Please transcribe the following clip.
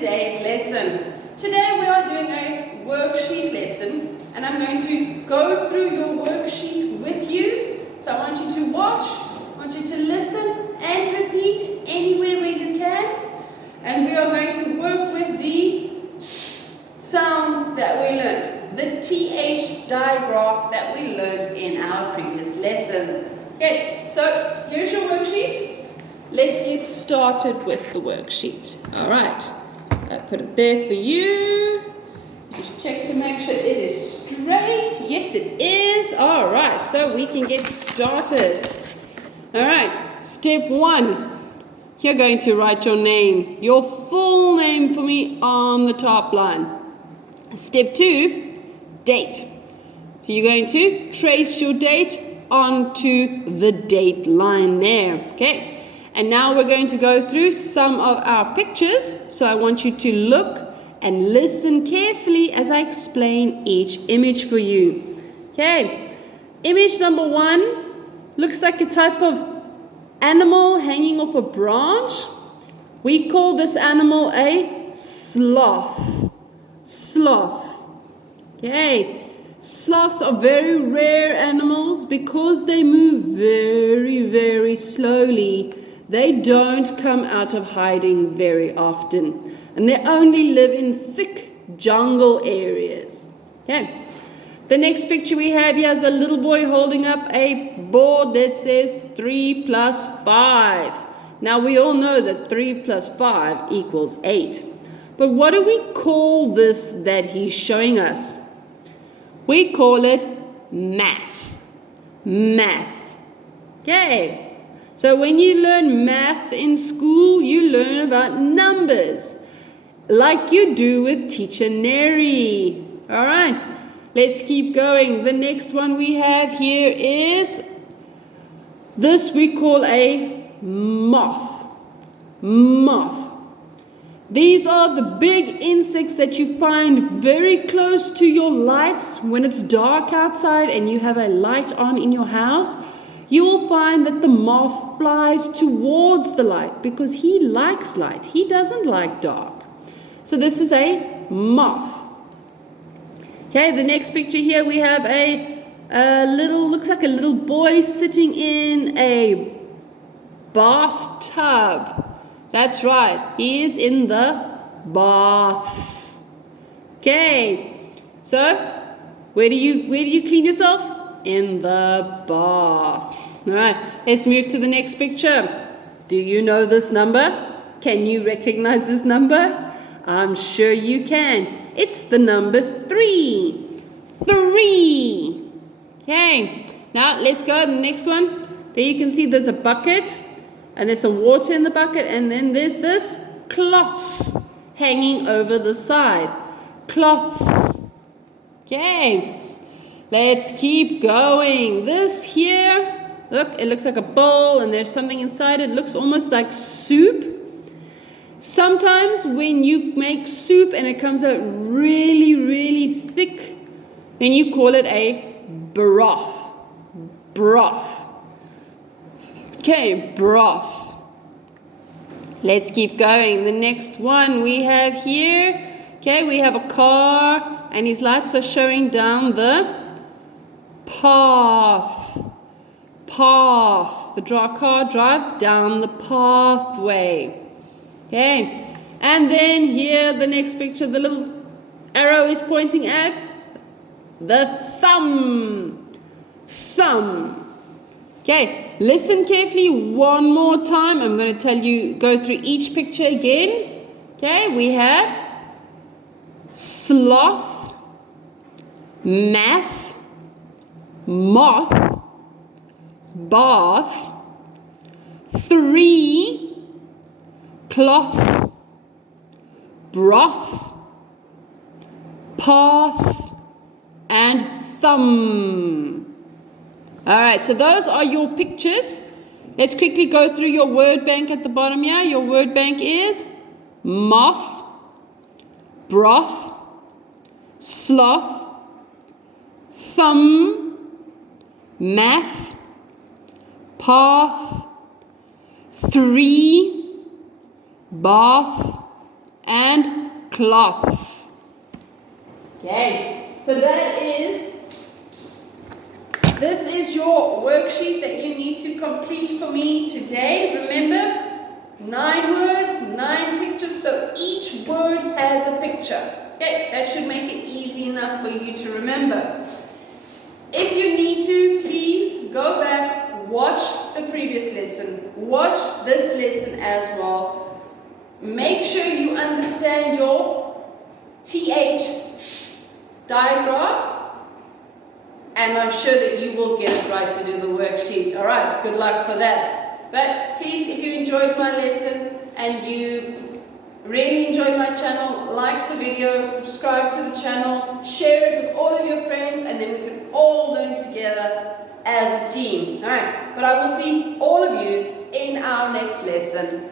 today's lesson. Today we are doing a worksheet lesson and I'm going to go through your worksheet with you. So I want you to watch, I want you to listen and repeat anywhere where you can. And we are going to work with the sounds that we learned, the TH digraph that we learned in our previous lesson. Okay, so here's your worksheet. Let's get started with the worksheet. All right, I put it there for you. Just check to make sure it is straight. Yes, it is. All right, so we can get started. All right, step one. You're going to write your name, your full name for me on the top line. Step two, date. So you're going to trace your date onto the date line there. Okay. And now we're going to go through some of our pictures. So I want you to look and listen carefully as I explain each image for you. Okay, image number one looks like a type of animal hanging off a branch. We call this animal a sloth. Sloth. Okay, sloths are very rare animals because they move very, very slowly. They don't come out of hiding very often, and they only live in thick jungle areas. Okay. The next picture we have here is a little boy holding up a board that says 3 plus 5. Now we all know that 3 plus 5 equals 8. But what do we call this that he's showing us? We call it math. Math. Okay. So when you learn math in school, you learn about numbers, like you do with Teacher Neri. All right, let's keep going. The next one we have here is, this we call a moth. Moth. These are the big insects that you find very close to your lights when it's dark outside and you have a light on in your house. You will find that the moth flies towards the light because he likes light. He doesn't like dark. So this is a moth. Okay, the next picture here we have looks like a little boy sitting in a bathtub. That's right, he is in the bath. Okay, so where do you clean yourself? In the bath. All right, let's move to the next picture. Do you know this number? Can you recognize this number? I'm sure you can. It's the number 3. 3. Okay, now let's go to the next one. There you can see there's a bucket, and there's some water in the bucket, and then there's this cloth hanging over the side. Cloth. Okay. Let's keep going. This here, look, it looks like a bowl and there's something inside it. It looks almost like soup. Sometimes when you make soup and it comes out really, really thick, then you call it a broth. Broth. Okay, broth. Let's keep going. The next one we have here, okay, we have a car and his lights are showing down the path. Path. The car drives down the pathway. Okay. And then here, the next picture, the little arrow is pointing at the thumb. Thumb. Okay. Listen carefully one more time. I'm going to go through each picture again. Okay. We have sloth, math, moth, bath, 3, cloth, broth, path, and thumb. All right, so those are your pictures. Let's quickly go through your word bank at the bottom here. Your word bank is moth, broth, sloth, thumb, math, path, 3, bath, and cloths. Okay, so this is your worksheet that you need to complete for me today. Remember, 9 words, 9 pictures, so each word has a picture. Okay, that should make it easy enough for you to remember. If you need to, please go back, watch the previous lesson, watch this lesson as well. Make sure you understand your TH digraphs, and I'm sure that you will get it right to do the worksheet. All right, good luck for that. But please, if you enjoyed my lesson and you really enjoyed my channel, like the video, subscribe to the channel, share it with all of your friends, and then we can all learn together as a team. All right, but I will see all of you in our next lesson.